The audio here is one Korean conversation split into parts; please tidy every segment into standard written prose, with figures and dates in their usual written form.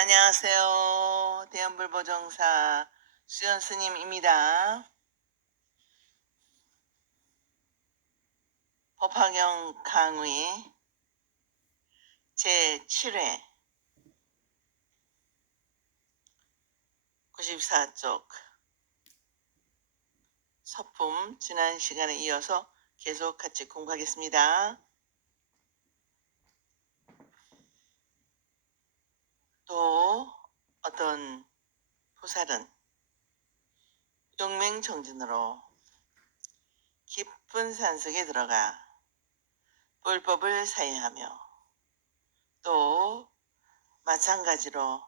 안녕하세요. 대연불보정사 수연 스님입니다. 법화경 강의 제7회 94쪽 서품 지난 시간에 이어서 계속 같이 공부하겠습니다. 또 어떤 보살은 용맹정진으로 깊은 산속에 들어가 불법을 사유하며 또 마찬가지로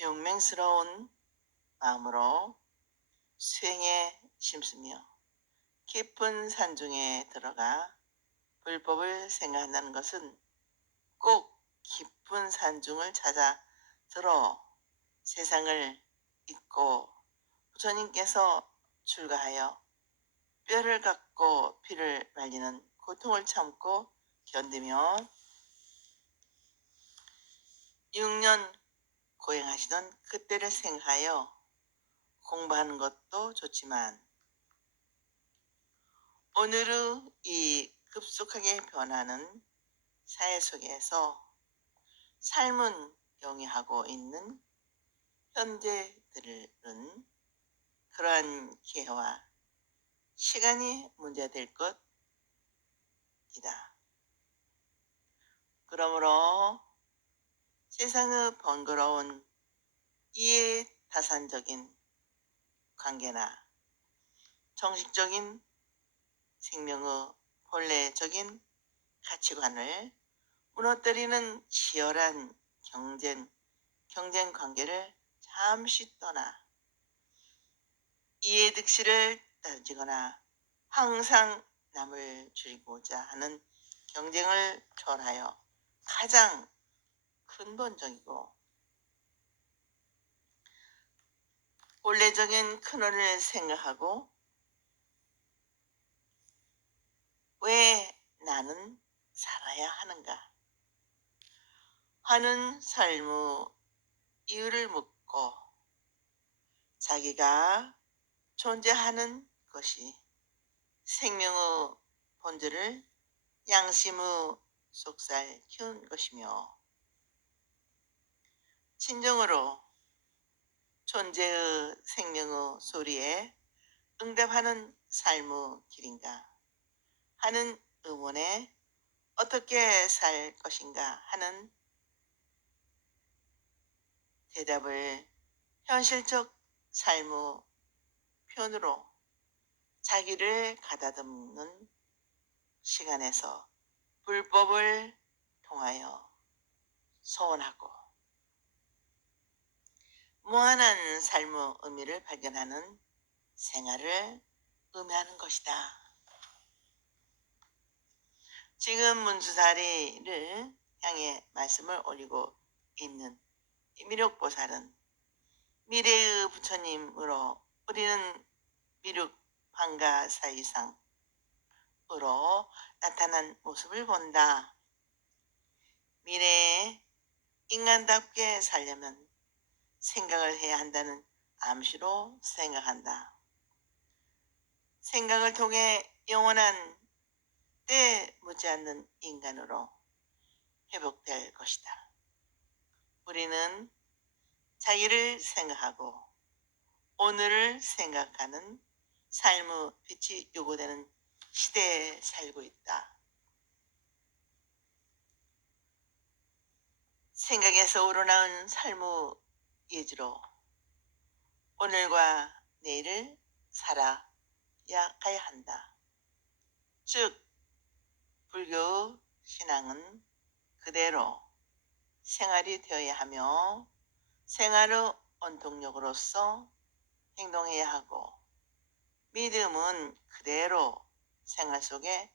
용맹스러운 마음으로 수행에 심으며 깊은 산중에 들어가 불법을 생각한다는 것은 꼭 깊은 산중을 찾아 들어 세상을 잊고 부처님께서 출가하여 뼈를 깎고 피를 말리는 고통을 참고 견디며 6년 고행하시던 그때를 생각하여 공부하는 것도 좋지만 오늘의 이 급속하게 변하는 사회 속에서 삶은 영위하고 있는 현재들은 그러한 기회와 시간이 문제될 것이다. 그러므로 세상의 번거로운 이해타산적인 관계나 정식적인 생명의 본래적인 가치관을 무너뜨리는 치열한 경쟁 관계를 잠시 떠나 이해득실을 따지거나 항상 남을 죽이고자 하는 경쟁을 초월하여 가장 근본적이고 본래적인 근원을 생각하고 왜 나는 살아야 하는가 하는 삶의 이유를 묻고 자기가 존재하는 것이 생명의 본질을 양심의 속살 키운 것이며 진정으로 존재의 생명의 소리에 응답하는 삶의 길인가 하는 의문에 어떻게 살 것인가 하는 대답을 현실적 삶의 표현으로 자기를 가다듬는 시간에서 불법을 통하여 소원하고 무한한 삶의 의미를 발견하는 생활을 의미하는 것이다. 지금 문수사리를 향해 말씀을 올리고 있는 미륵보살은 미래의 부처님으로 우리는 미륵 방가사이상으로 나타난 모습을 본다. 미래에 인간답게 살려면 생각을 해야 한다는 암시로 생각한다. 생각을 통해 영원한 때 묻지 않는 인간으로 회복될 것이다. 우리는 자기를 생각하고 오늘을 생각하는 삶의 빛이 요구되는 시대에 살고 있다. 생각에서 우러나온 삶의 예지로 오늘과 내일을 살아야 가야 한다. 즉 불교의 신앙은 그대로 생활이 되어야 하며 생활의 원동력으로서 행동해야 하고 믿음은 그대로 생활 속에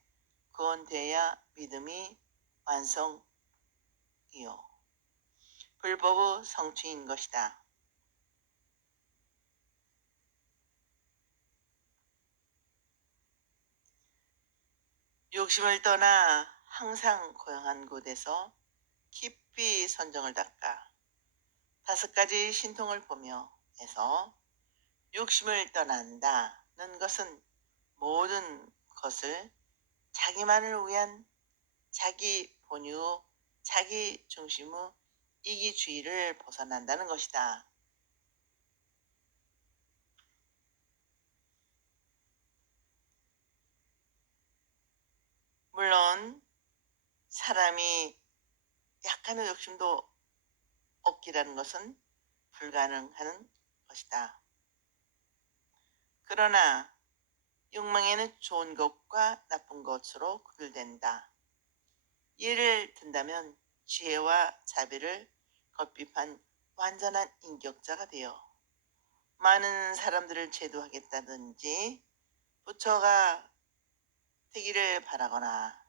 구원되어야 믿음이 완성이요 불법의 성취인 것이다. 욕심을 떠나 항상 고요한 곳에서 깊이 선정을 닦아 5가지 신통을 보며 해서 욕심을 떠난다는 것은 모든 것을 자기만을 위한 자기 본유, 자기 중심의 이기주의를 벗어난다는 것이다. 물론 사람이 약간의 욕심도 없기라는 것은 불가능한 것이다. 그러나 욕망에는 좋은 것과 나쁜 것으로 구별된다. 예를 든다면 지혜와 자비를 결핍한 완전한 인격자가 되어 많은 사람들을 제도하겠다든지 부처가 되기를 바라거나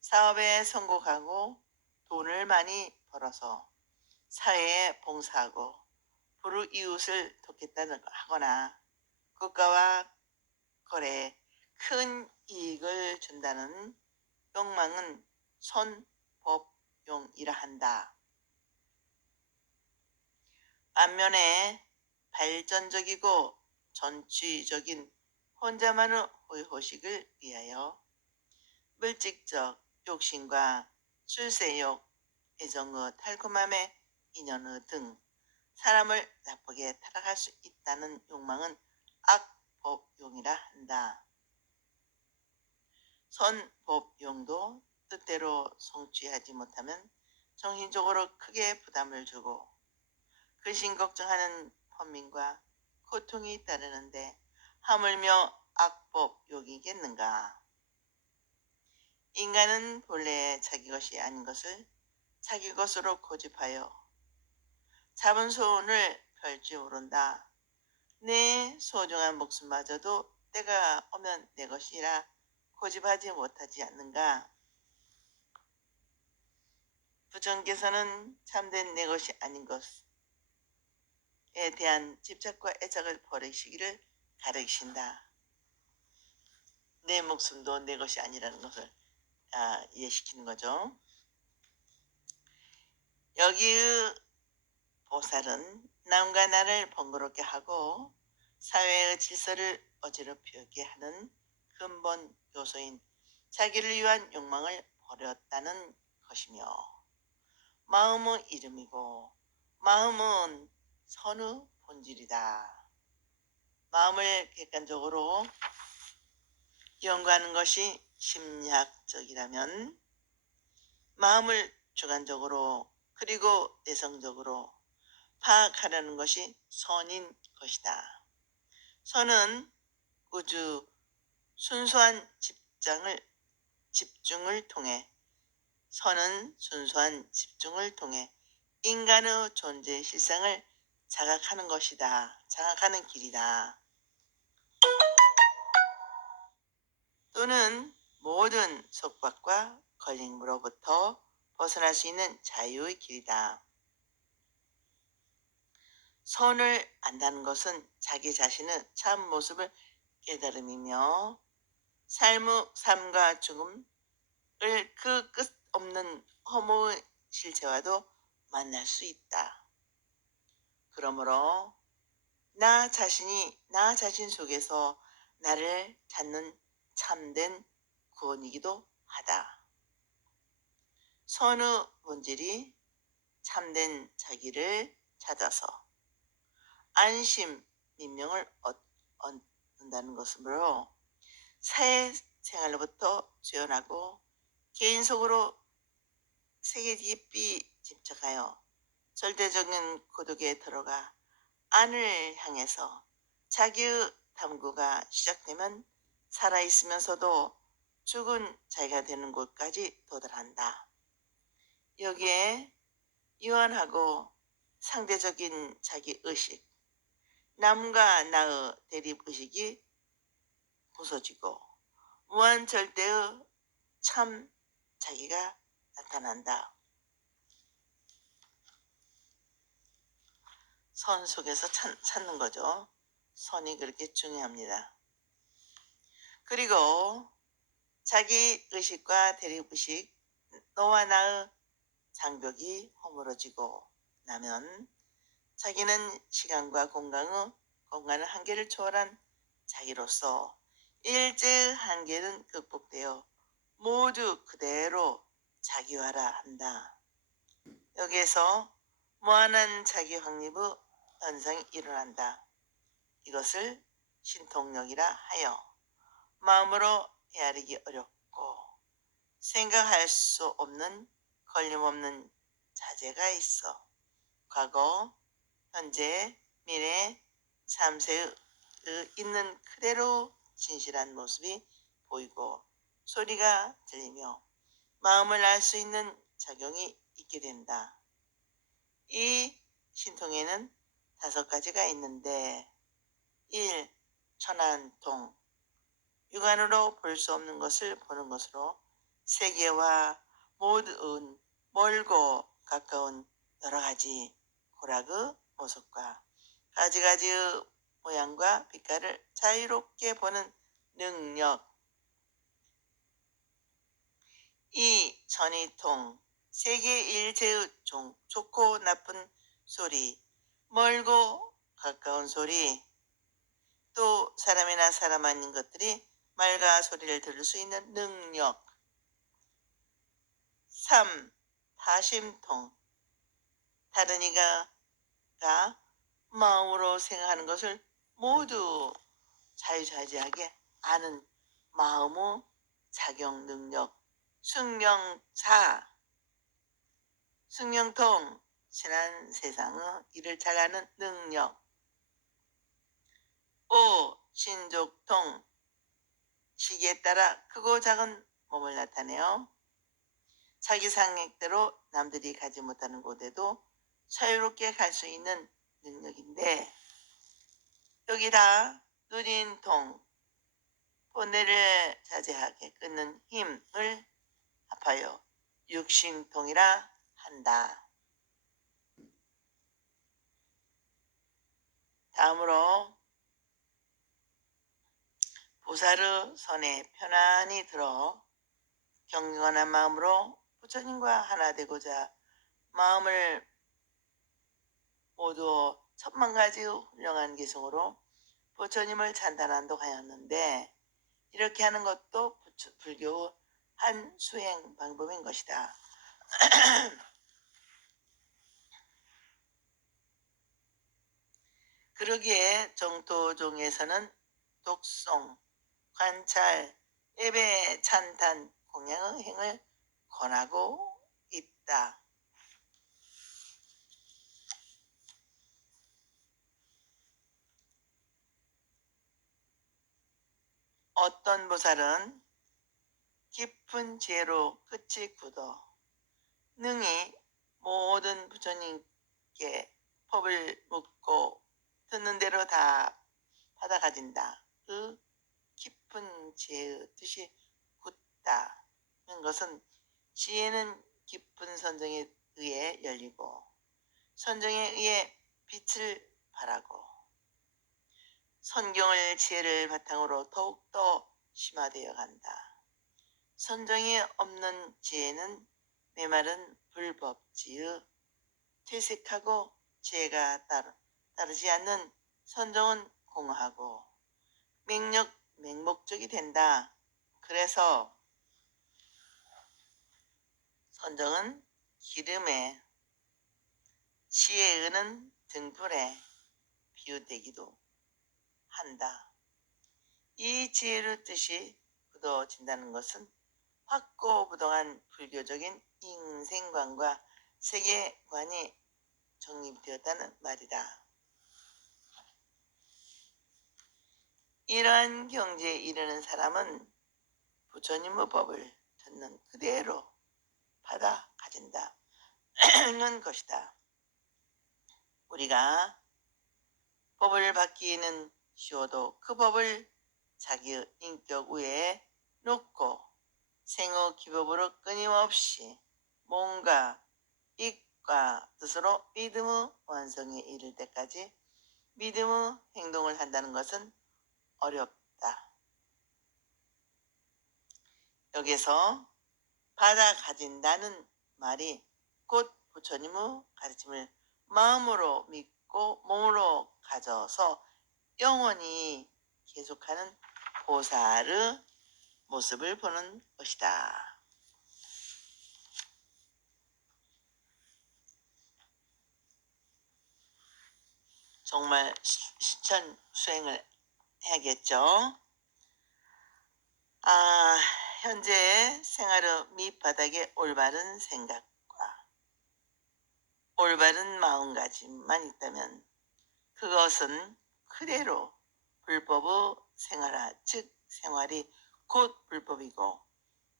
사업에 성공하고 돈을 많이 벌어서 사회에 봉사하고 부르 이웃을 돕겠다는 하거나 국가와 거래에 큰 이익을 준다는 욕망은 선법용이라 한다. 반면에 발전적이고 전취적인 혼자만의 호의호식을 위하여 물질적 욕심과 출세욕, 애정의 달콤함에 인연의 등 사람을 나쁘게 타락할 수 있다는 욕망은 악법용이라 한다. 선법용도 뜻대로 성취하지 못하면 정신적으로 크게 부담을 주고 근심 걱정하는 범민과 고통이 따르는데 하물며 악법용이겠는가. 인간은 본래 자기 것이 아닌 것을 자기 것으로 고집하여 잡은 손을 펼지 모른다. 내 소중한 목숨마저도 때가 오면 내 것이라 고집하지 못하지 않는가. 부처께서는 참된 내 것이 아닌 것에 대한 집착과 애착을 버리시기를 가르치신다. 내 목숨도 내 것이 아니라는 것을 이해시키는 거죠. 여기의 보살은 남과 나를 번거롭게 하고 사회의 질서를 어지럽히게 하는 근본 요소인 자기를 위한 욕망을 버렸다는 것이며 마음의 이름이고 마음은 선의 본질이다. 마음을 객관적으로 연구하는 것이 심리학적이라면 마음을 주관적으로 그리고 내성적으로 파악하려는 것이 선인 것이다. 선은 우주 순수한 집중을 통해 인간의 존재의 실상을 자각하는 것이다. 자각하는 길이다. 또는 모든 속박과 걸림으로부터 벗어날 수 있는 자유의 길이다. 선을 안다는 것은 자기 자신의 참 모습을 깨달음이며 삶과 죽음을 그 끝없는 허무의 실체와도 만날 수 있다. 그러므로 나 자신 속에서 나를 찾는 참된 구원이기도 하다. 선의 본질이 참된 자기를 찾아서 안심, 민명을 얻는다는 것으로 사회생활로부터 죄원하고 개인 속으로 세계 깊이 집착하여 절대적인 고독에 들어가 안을 향해서 자기의 탐구가 시작되면 살아있으면서도 죽은 자기가 되는 곳까지 도달한다. 여기에 유한하고 상대적인 자기의식, 남과 나의 대립의식이 부서지고 무한절대의 참 자기가 나타난다. 선 속에서 찾는 거죠. 선이 그렇게 중요합니다. 그리고 자기 의식과 대립의식, 너와 나의 장벽이 허물어지고 나면 자기는 시간과 공간의 한계를 초월한 자기로서 일제의 한계는 극복되어 모두 그대로 자기화라 한다. 여기에서 무한한 자기 확립의 현상이 일어난다. 이것을 신통력이라 하여 마음으로 헤아리기 어렵고 생각할 수 없는 걸림없는 자제가 있어 과거, 현재, 미래, 3세의 있는 그대로 진실한 모습이 보이고 소리가 들리며 마음을 알 수 있는 작용이 있게 된다. 이 신통에는 5가지가 있는데 1. 천안통 육안으로 볼 수 없는 것을 보는 것으로 세계와 모든 멀고 가까운 여러 가지 고락의 모습과 가지가지의 모양과 빛깔을 자유롭게 보는 능력. 2. 전이통 세계 일체의 좋고 나쁜 소리, 멀고 가까운 소리, 또 사람이나 사람 아닌 것들이 말과 소리를 들을 수 있는 능력. 3. 타심통 다른 이가 마음으로 생각하는 것을 모두 자유자재하게 아는 마음의 작용 능력. 숙명통 지난 세상의 일을 잘 아는 능력. 5. 신족통 시기에 따라 크고 작은 몸을 나타내요. 자기 상획대로 남들이 가지 못하는 곳에도 자유롭게 갈 수 있는 능력인데 여기다 누린통 본내를 자제하게 끊는 힘을 합하여 육신통이라 한다. 다음으로 보살의 손에 편안히 들어 경건한 마음으로 부처님과 하나 되고자 마음을 모두 10,000가지의 훌륭한 기승으로 부처님을 찬탄한다고 하였는데 이렇게 하는 것도 불교의 한 수행 방법인 것이다. 그러기에 정토종에서는 독송, 관찰, 예배, 찬탄, 공양의 행을 권하고 있다. 어떤 보살은 깊은 지혜로 끝이 굳어 능히 모든 부처님께 법을 묻고 듣는 대로 다 받아 가진다. 그 깊은 지혜의 뜻이 굳다는 것은 지혜는 깊은 선정에 의해 열리고 선정에 의해 빛을 발하고 선경을 지혜를 바탕으로 더욱더 심화되어 간다. 선정이 없는 지혜는 메마른 불법지의 퇴색하고 지혜가 따르지 않는 선정은 공허하고 맹목적이 된다. 그래서 선정은 기름에 지혜는 등불에 비유되기도 한다. 이 지혜의 뜻이 굳어진다는 것은 확고부동한 불교적인 인생관과 세계관이 정립되었다는 말이다. 이러한 경지에 이르는 사람은 부처님의 법을 듣는 그대로 받아 가진다는 것이다. 우리가 법을 받기에는 쉬워도 그 법을 자기의 인격 위에 놓고 생의 기법으로 끊임없이 몸과 입과 뜻으로 믿음의 완성에 이를 때까지 믿음의 행동을 한다는 것은 어렵다. 여기서 받아 가진다는 말이 곧 부처님의 가르침을 마음으로 믿고 받고 몸으로 가져서 영원히 계속하는 보살의 모습을 보는 것이다. 정말 실천 수행을 해야겠죠. 현재 생활의 밑바닥에 올바른 생각과 올바른 마음가짐만 있다면 그것은 그대로 불법의 생활화, 즉 생활이 곧 불법이고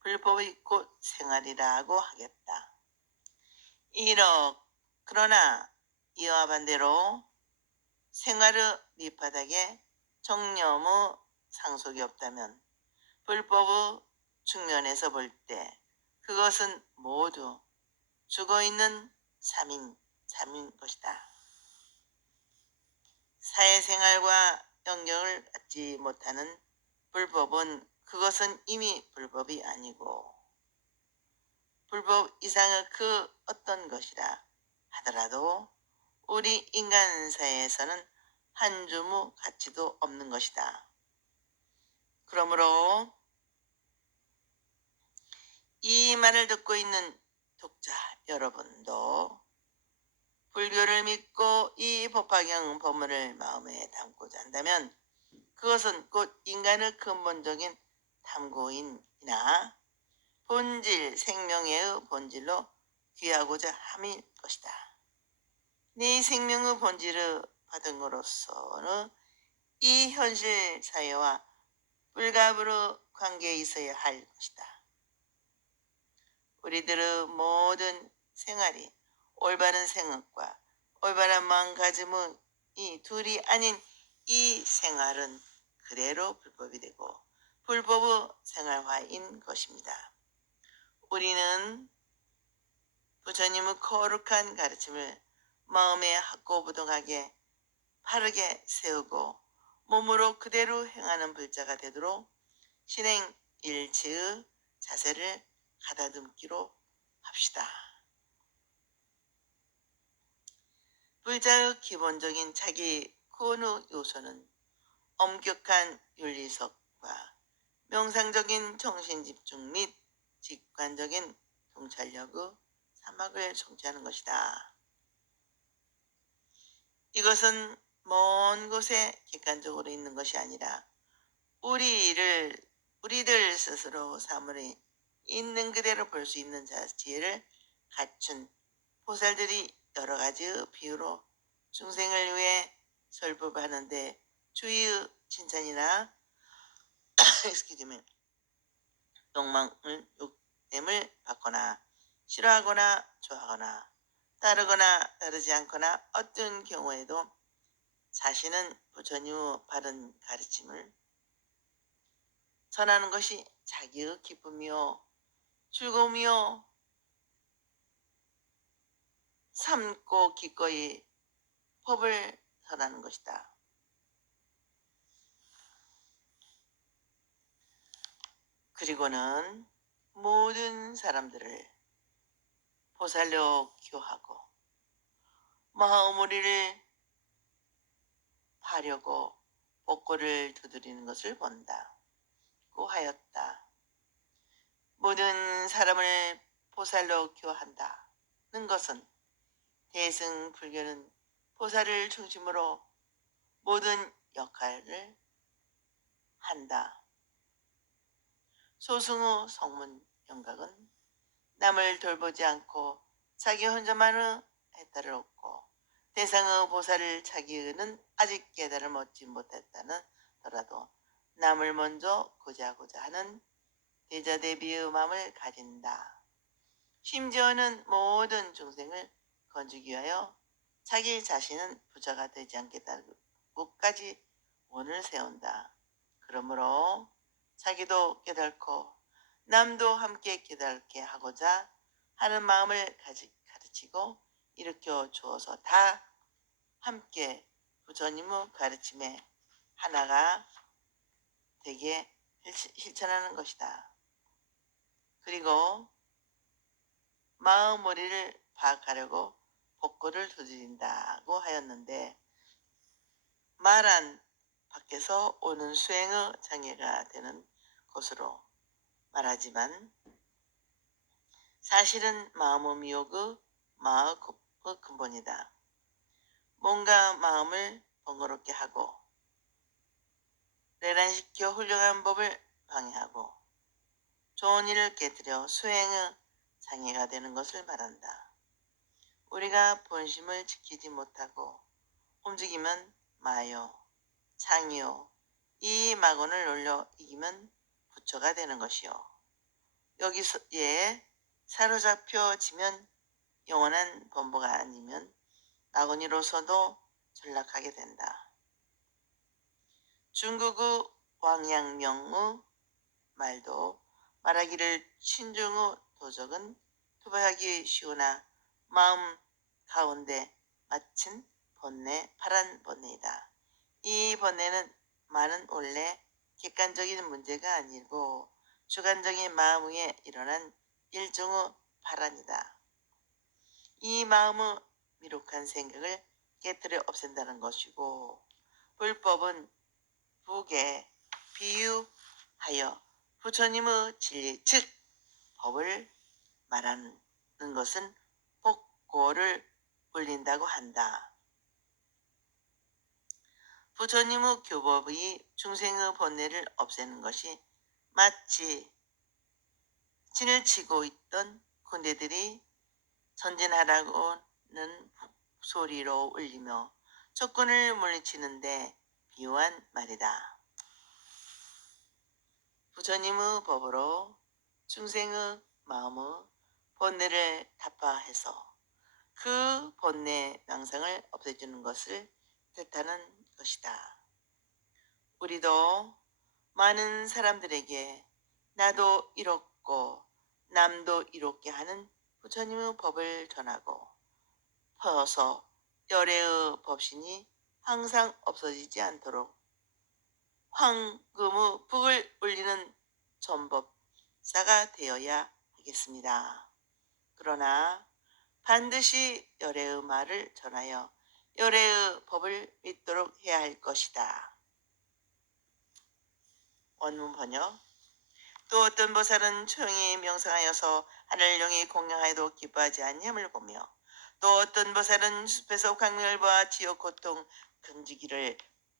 불법이 곧 생활이라고 하겠다. 그러나 이와 반대로 생활의 밑바닥에 정념의 상속이 없다면 불법의 측면에서 볼 때 그것은 모두 죽어있는 삶인 것이다. 사회생활과 영역을 갖지 못하는 불법은 그것은 이미 불법이 아니고 불법 이상의 그 어떤 것이라 하더라도 우리 인간 사회에서는 한 줌의 가치도 없는 것이다. 그러므로 이 말을 듣고 있는 독자 여러분도 불교를 믿고 이 법화경 법문을 마음에 담고자 한다면 그것은 곧 인간의 근본적인 탐구인이나 본질, 생명의 본질로 귀하고자 함일 것이다. 네 생명의 본질을 받음으로써는 이 현실 사회와 불가불의 관계에 있어야 할 것이다. 우리들의 모든 생활이 올바른 생각과 올바른 마음가짐의 이 둘이 아닌 이 생활은 그대로 불법이 되고 불법의 생활화인 것입니다. 우리는 부처님의 거룩한 가르침을 마음에 학고부동하게 바르게 세우고 몸으로 그대로 행하는 불자가 되도록 신행일체의 자세를 가다듬기로 합시다. 불자의 기본적인 자기 구원의 요소는 엄격한 윤리석과 명상적인 정신집중 및 직관적인 통찰력의 사막을 성취하는 것이다. 이것은 먼 곳에 객관적으로 있는 것이 아니라 우리들 스스로 사물이 있는 그대로 볼 수 있는 지혜를 갖춘 보살들이 여러 가지 비유로 중생을 위해 설법하는데 주의의 칭찬이나 욕됨을 받거나 싫어하거나 좋아하거나 따르거나 따르지 않거나 어떤 경우에도 자신은 부처님의 바른 가르침을 전하는 것이 자기의 기쁨이요 즐거움이요 삶고 기꺼이 법을 전하는 것이다. 그리고는 모든 사람들을 보살로 교하고 마음우리를 파려고 복고를 두드리는 것을 본다고 하였다. 모든 사람을 보살로 교한다는 것은 대승불교는 보살을 중심으로 모든 역할을 한다. 소승의 성문 영각은 남을 돌보지 않고 자기 혼자만의 해탈을 얻고 대상의 보살을 자기는 아직 깨달음 얻지 못했다는 더라도 남을 먼저 구제하고자 하는 대자대비의 마음을 가진다. 심지어는 모든 중생을 건지기 위하여 자기 자신은 부자가 되지 않겠다고까지 원을 세운다. 그러므로 자기도 깨닫고 남도 함께 깨닫게 하고자 하는 마음을 가르치고 일으켜 주어서 다 함께 부처님의 가르침에 하나가 되게 실천하는 것이다. 그리고 마음머리를 파악하려고 복고를 두드린다고 하였는데 말한 밖에서 오는 수행의 장애가 되는 것으로 말하지만 사실은 마음의 미혹의 마의 근본이다. 뭔가 마음을 번거롭게 하고 내란시켜 훌륭한 법을 방해하고 좋은 일을 깨뜨려 수행의 장애가 되는 것을 말한다. 우리가 본심을 지키지 못하고 움직이면 마요, 장이요, 이 마곤을 놀려 이기면 부처가 되는 것이요. 여기서에 사로잡혀지면 영원한 범보가 아니면 마곤이로서도 전락하게 된다. 중국의 왕양명의 말도 말하기를 신중의 도적은 투바하기 쉬우나 마음 가운데 마친 번뇌, 파란 번뇌이다. 이 번뇌는 말은 원래 객관적인 문제가 아니고 주관적인 마음 위에 일어난 일종의 파란이다. 이 마음의 미혹한 생각을 깨뜨려 없앤다는 것이고 불법은 북에 비유하여 부처님의 진리 즉 법을 말하는 것은 복고를 울린다고 한다. 부처님의 교법이 중생의 번뇌를 없애는 것이 마치 진을 치고 있던 군대들이 전진하라고는 소리로 울리며 적군을 물리치는데 비유한 말이다. 부처님의 법으로 중생의 마음의 번뇌를 타파해서 그 번뇌 망상을 없애주는 것을 뜻하는 것이다. 우리도 많은 사람들에게 나도 이롭고 남도 이롭게 하는 부처님의 법을 전하고 퍼서 열애의 법신이 항상 없어지지 않도록 황금의 북을 울리는 전법사가 되어야 하겠습니다. 그러나 반드시 열애의 말을 전하여 열애의 법을 믿도록 해야 할 것이다. 원문 번역. 또 어떤 보살은 조용히 명상하여서 하늘 영이 공양하여도 기뻐하지 아니함을 보며 또 어떤 보살은 숲에서 광멸과 지옥 고통 금지기를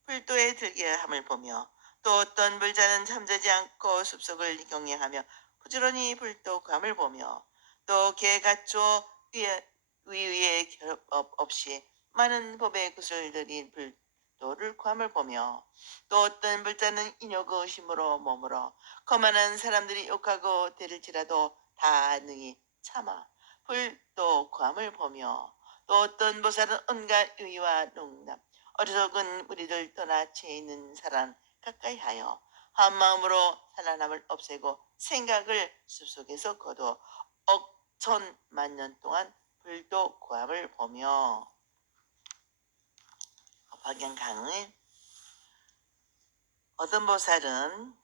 불도에 들게 함을 보며 또 어떤 불자는 잠자지 않고 숲속을 경영하며 부지런히 불도감을 보며 또 개가초 위에 결법 없이 많은 법의 구슬 들인 불도를 구함을 보며 또 어떤 불자는 인욕의 힘으로 머물어 거만한 사람들이 욕하고 때릴지라도 다 능히 참아 불도 구함을 보며 또 어떤 보살은 온갖 유의와 농담 어리석은 무리들 떠나 채 있는 사람 가까이 하여 한마음으로 산란함을 없애고 생각을 숲속에서 거두어 억천만년 동안 불도 구함을 보며 박영강의 어떤 보살은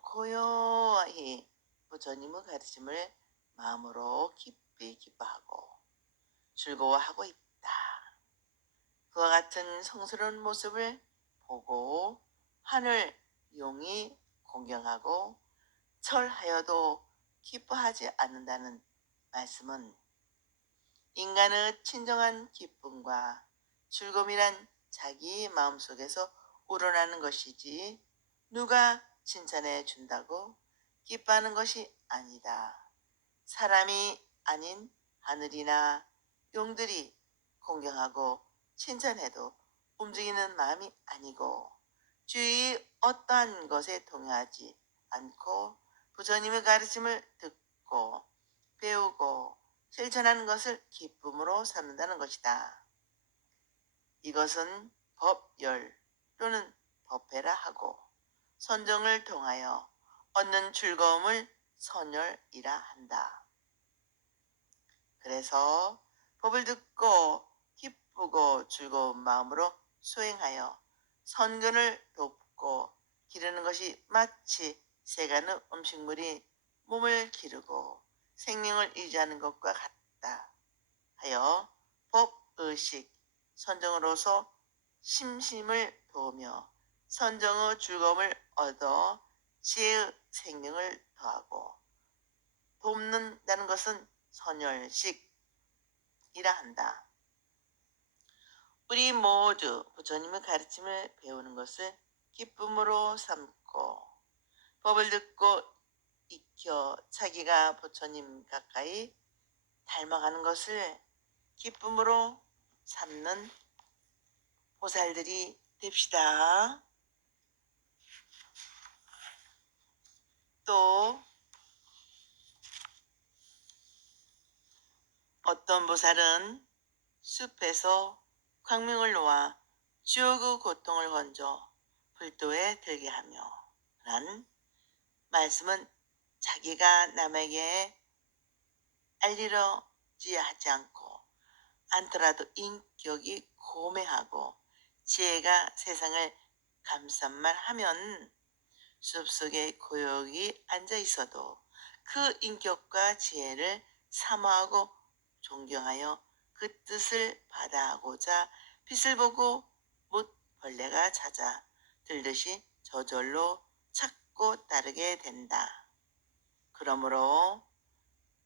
고요히 부처님의 가르침을 마음으로 깊이 기뻐하고 즐거워하고 있다. 그와 같은 성스러운 모습을 보고 하늘 용이 공경하고 철하여도 기뻐하지 않는다는 말씀은 인간의 진정한 기쁨과 즐거움이란 자기 마음속에서 우러나는 것이지 누가 칭찬해 준다고 기뻐하는 것이 아니다. 사람이 아닌 하늘이나 용들이 공경하고 칭찬해도 움직이는 마음이 아니고 주위 어떠한 것에 동요하지 않고 부처님의 가르침을 듣고 배우고 실천하는 것을 기쁨으로 삼는다는 것이다. 이것은 법열 또는 법회라 하고 선정을 통하여 얻는 즐거움을 선열이라 한다. 그래서 법을 듣고 기쁘고 즐거운 마음으로 수행하여 선근을 돕고 기르는 것이 마치 세간의 음식물이 몸을 기르고 생명을 유지하는 것과 같다 하여 법의식, 선정으로서 심심을 도우며 선정의 즐거움을 얻어 지혜의 생명을 더하고 돕는다는 것은 선열식이라 한다. 우리 모두 부처님의 가르침을 배우는 것을 기쁨으로 삼고 법을 듣고 익혀 자기가 부처님 가까이 닮아가는 것을 기쁨으로 삼는 보살들이 됩시다. 또 어떤 보살은 숲에서 광명을 놓아 지옥의 고통을 건져 불도에 들게 하며 란 말씀은 자기가 남에게 알리려지 하지 않더라도 인격이 고매하고 지혜가 세상을 감싼만 하면 숲속에 고요히 앉아 있어도 그 인격과 지혜를 사모하고 존경하여 그 뜻을 받아하고자 빛을 보고 못 벌레가 찾아 들듯이 저절로 찾고 따르게 된다. 그러므로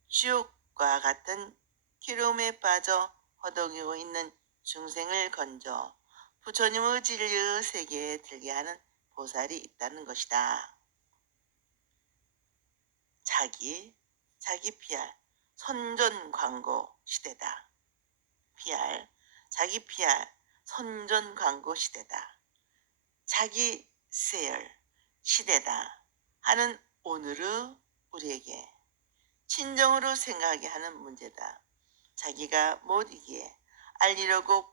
지옥과 같은 기름에 빠져 허덕이고 있는 중생을 건져 부처님의 진리의 세계에 들게 하는 보살이 있다는 것이다. 자기 PR 선전 광고 시대다. 자기 PR 선전 광고 시대다. 자기 세열 시대다 하는 오늘의 우리에게 진정으로 생각하게 하는 문제다. 자기가 못 이기에 알리려고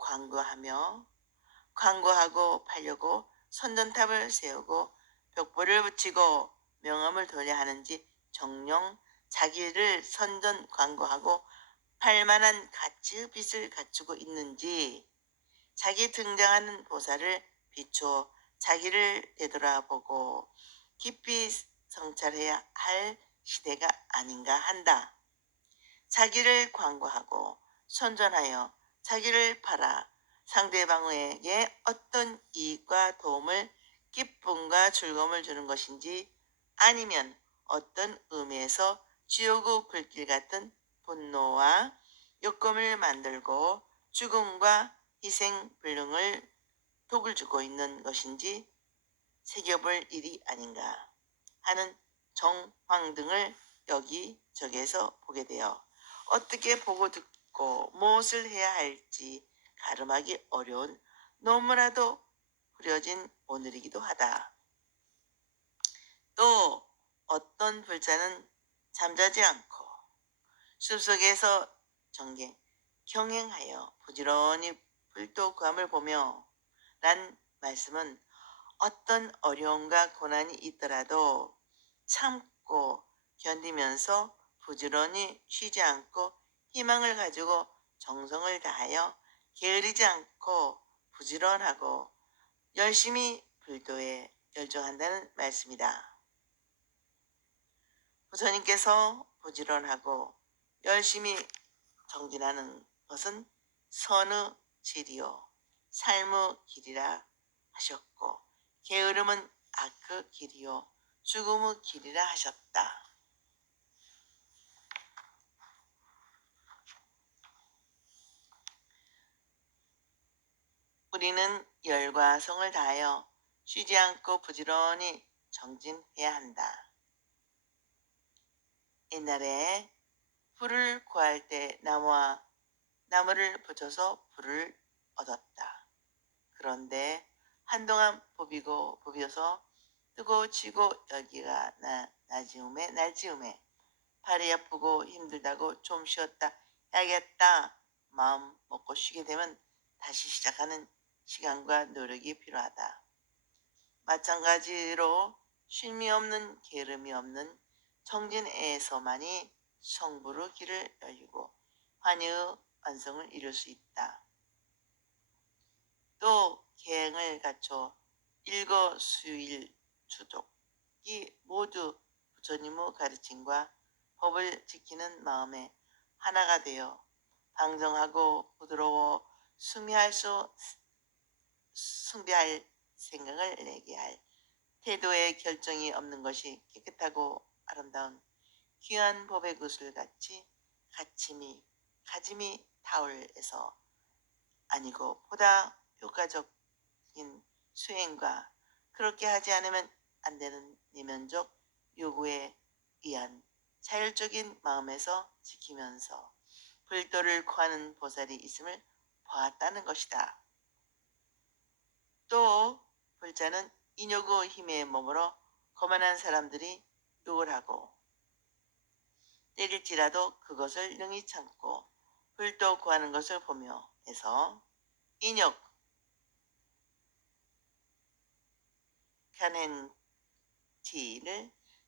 광고하고 팔려고 선전탑을 세우고 벽보를 붙이고 명함을 돌려 하는지 정녕 자기를 선전 광고하고 팔만한 가치의 빛을 갖추고 있는지 자기 등장하는 보살을 비추어 자기를 되돌아보고 깊이 성찰해야 할 시대가 아닌가 한다. 자기를 광고하고 선전하여 자기를 팔아 상대방에게 어떤 이익과 도움을 기쁨과 즐거움을 주는 것인지 아니면 어떤 의미에서 지옥의 불길 같은 분노와 욕금을 만들고 죽음과 희생불능을 독을 주고 있는 것인지 새겨볼 일이 아닌가 하는 정황 등을 여기저기에서 보게 되어 어떻게 보고 듣고 무엇을 해야 할지 가름하기 어려운 너무나도 흐려진 오늘이기도 하다. 또 어떤 불자는 잠자지 않고 숲속에서 경행하여 부지런히 불도감을 보며 란 말씀은 어떤 어려움과 고난이 있더라도 참고 견디면서 부지런히 쉬지 않고 희망을 가지고 정성을 다하여 게으르지 않고 부지런하고 열심히 불도에 열정한다는 말씀이다. 부처님께서 부지런하고 열심히 정진하는 것은 선의 질이요 삶의 길이라 하셨고 게으름은 악의 길이요 죽음의 길이라 하셨다. 우리는 열과 성을 다하여 쉬지 않고 부지런히 정진해야 한다. 옛날에 불을 구할 때 나무를 붙여서 불을 얻었다. 그런데 한동안 부비어서 뜨거워지고 열기가 날지음에 발이 아프고 힘들다고 좀 쉬었다 해야겠다 마음 먹고 쉬게 되면 다시 시작하는 시간과 노력이 필요하다. 마찬가지로 쉼이 없는 게으름이 없는 정진에서만이 성부의 길을 열리고 환희의 완성을 이룰 수 있다. 또 계행을 갖춰 일거수일투족이 모두 부처님의 가르침과 법을 지키는 마음에 하나가 되어 방정하고 부드러워 숭배할 생각을 내게 할 태도의 결정이 없는 것이 깨끗하고 아름다운 귀한 법의 구슬같이 가짐이 타올에서 아니고 보다 효과적인 수행과 그렇게 하지 않으면 안 되는 내면적 요구에 의한 자율적인 마음에서 지키면서 불도를 구하는 보살이 있음을 보았다는 것이다. 또 불자는 인욕의 힘에 머물러 거만한 사람들이 욕을 하고 때릴지라도 그것을 능히 참고 불도 구하는 것을 보며 해서 인욕, 간헨티를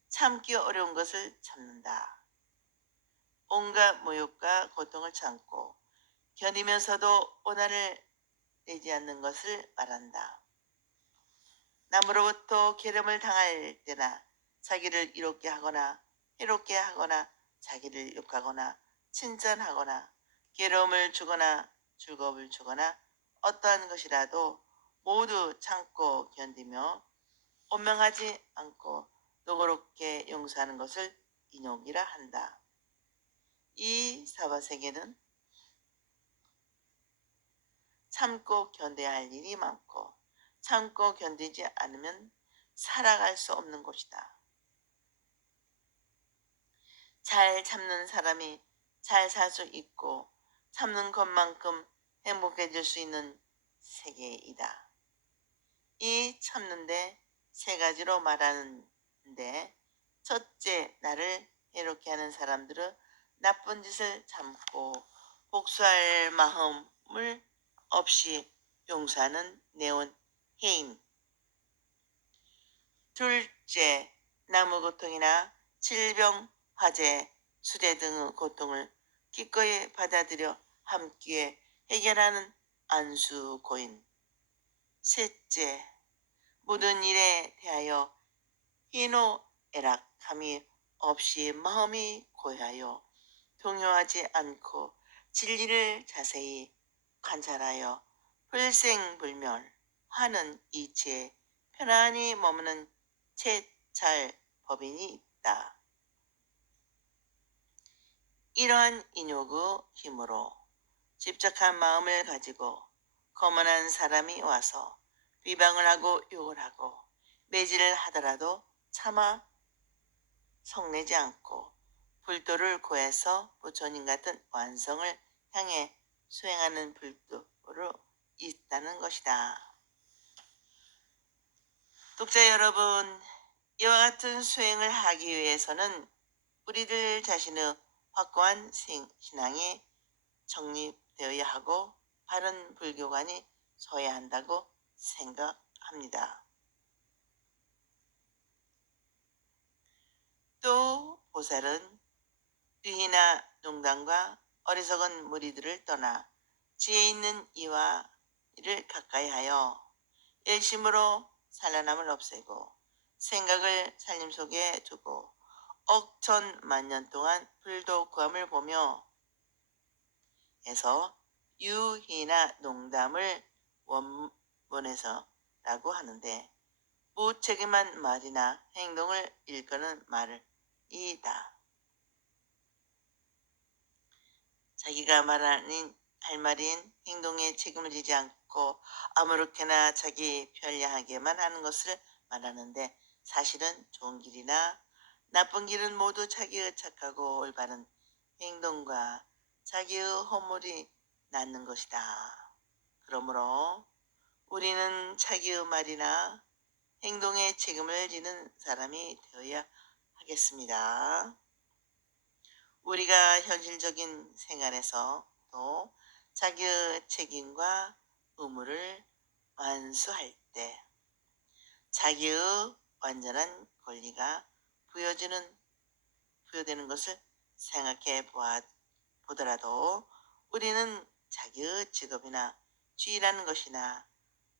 참기 어려운 것을 참는다. 온갖 모욕과 고통을 참고 견디면서도 오난을 내지 않는 것을 말한다. 남으로부터 괴름을 당할 때나 자기를 이롭게 하거나 해롭게 하거나 자기를 욕하거나 칭찬하거나 괴로움을 주거나 즐거움을 주거나 어떠한 것이라도 모두 참고 견디며 원망하지 않고 노고롭게 용서하는 것을 인욕이라 한다. 이 사바세계는 참고 견뎌야 할 일이 많고 참고 견디지 않으면 살아갈 수 없는 곳이다. 잘 참는 사람이 잘 살 수 있고 참는 것만큼 행복해질 수 있는 세계이다. 이 참는데 세 가지로 말하는데 첫째, 나를 해롭게 하는 사람들은 나쁜 짓을 참고 복수할 마음을 없이 용서하는 내온 해인. 둘째, 남의 고통이나 질병, 화재, 수재 등의 고통을 기꺼이 받아들여 함께 해결하는 안수고인. 셋째, 모든 일에 대하여 희노애락함이 없이 마음이 고요하여 동요하지 않고 진리를 자세히 관찰하여 불생불멸하는 이치에 편안히 머무는 채찰 법인이 있다. 이러한 인욕의 힘으로 집착한 마음을 가지고 거만한 사람이 와서 비방을 하고 욕을 하고 매질을 하더라도 차마 성내지 않고 불도를 구해서 부처님 같은 완성을 향해 수행하는 불도로 있다는 것이다. 독자 여러분, 이와 같은 수행을 하기 위해서는 우리들 자신의 확고한 신앙이 정립되어야 하고 바른 불교관이 서야 한다고 생각합니다. 또 보살은 유희나 농담과 어리석은 무리들을 떠나 지혜 있는 이와 이를 가까이 하여 일심으로 산란함을 없애고 생각을 살림 속에 두고 억천만년 동안 불도 구함을 보며 해서 유희나 농담을 원문에서라고 하는데 무책임한 말이나 행동을 일컫는 말을 이다. 자기가 할 말인 행동에 책임을 지지 않고 아무렇게나 자기 편리하게만 하는 것을 말하는데 사실은 좋은 길이나 나쁜 길은 모두 자기의 착하고 올바른 행동과 자기의 허물이 낳는 것이다. 그러므로 우리는 자기의 말이나 행동에 책임을 지는 사람이 되어야 하겠습니다. 우리가 현실적인 생활에서 또 자기의 책임과 의무를 완수할 때 자기의 완전한 권리가 부여되는 것을 생각해 보더라도 우리는 자기의 직업이나 주의라는 것이나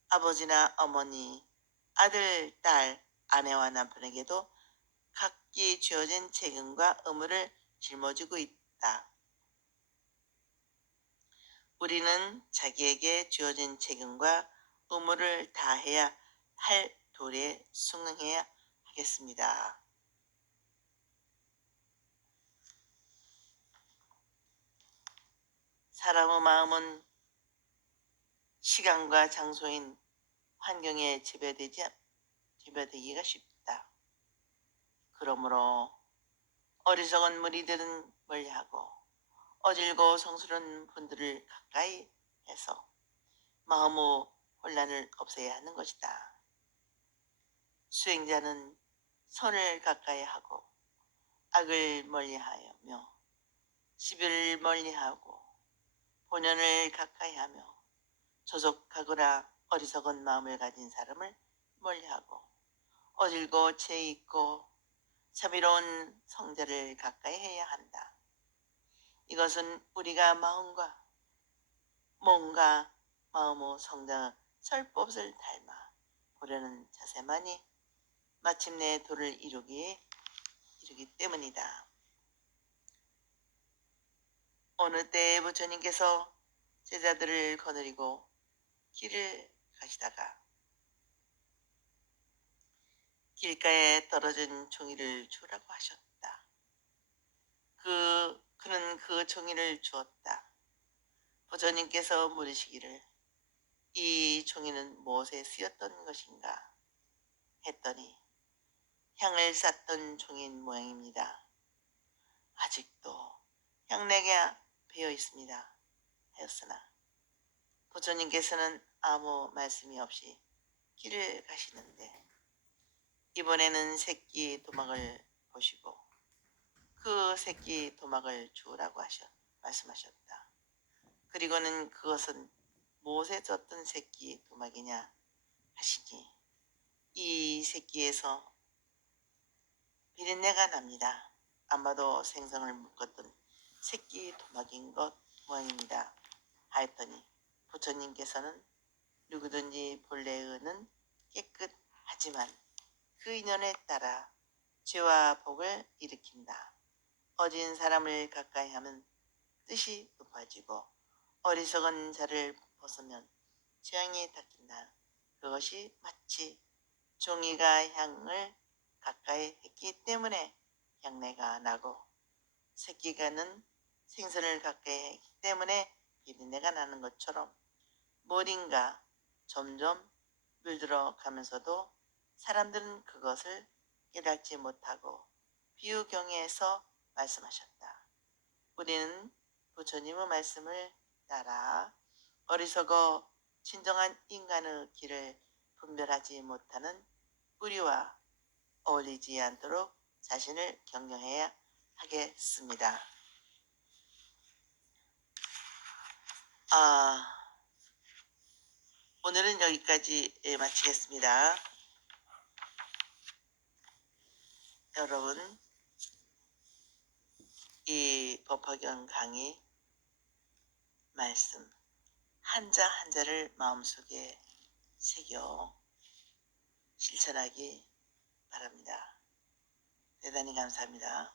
아버지나 어머니, 아들, 딸, 아내와 남편에게도 각기 주어진 책임과 의무를 짊어지고 있다. 우리는 자기에게 주어진 책임과 의무를 다해야 할 도리에 순응해야 하겠습니다. 사람의 마음은 시간과 장소인 환경에 지배되기가 쉽다. 그러므로 어리석은 무리들은 멀리하고 어질고 성스러운 분들을 가까이 해서 마음의 혼란을 없애야 하는 것이다. 수행자는 선을 가까이 하고 악을 멀리하며 시비를 멀리하고 본연을 가까이 하며 조속하거나 어리석은 마음을 가진 사람을 멀리하고 어질고 죄 있고 자비로운 성자를 가까이 해야 한다. 이것은 우리가 몸과 마음의 성자 설법을 닮아 보려는 자세만이 마침내 도를 이루기 때문이다. 어느 때에 부처님께서 제자들을 거느리고 길을 가시다가 길가에 떨어진 종이를 주라고 하셨다. 그는 그 종이를 주었다. 부처님께서 물으시기를 이 종이는 무엇에 쓰였던 것인가 했더니 향을 쌌던 종인 모양입니다. 아직도 향내가 배어 있습니다. 하였으나 부처님께서는 아무 말씀이 없이 길을 가시는데 이번에는 새끼 도막을 보시고 그 새끼 도막을 주우라고 말씀하셨다. 그리고는 그것은 무엇에 젖던 새끼 도막이냐 하시니 이 새끼에서 비린내가 납니다. 아마도 생선을 묶었던 새끼 도막인 것 모양입니다. 하였더니 부처님께서는 누구든지 본래의는 깨끗하지만 그 인연에 따라 죄와 복을 일으킨다. 어진 사람을 가까이 하면 뜻이 높아지고 어리석은 자를 벗으면 재앙이 닦인다. 그것이 마치 종이가 향을 가까이 했기 때문에 향내가 나고 새끼가는 생선을 가까이 했기 때문에 비린내가 나는 것처럼 무엇인가 점점 물들어 가면서도 사람들은 그것을 깨닫지 못하고 비유경에서 말씀하셨다. 우리는 부처님의 말씀을 따라 어리석어 진정한 인간의 길을 분별하지 못하는 우리와 어울리지 않도록 자신을 격려해야 하겠습니다. 오늘은 여기까지 마치겠습니다. 여러분, 이 법화경 강의 말씀 한자 한자를 마음속에 새겨 실천하기 바랍니다. 대단히 감사합니다.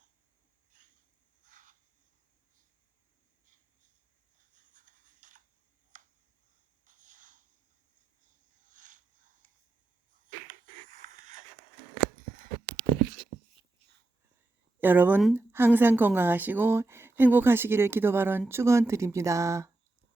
여러분 항상 건강하시고 행복하시기를 기도 발언 축원드립니다.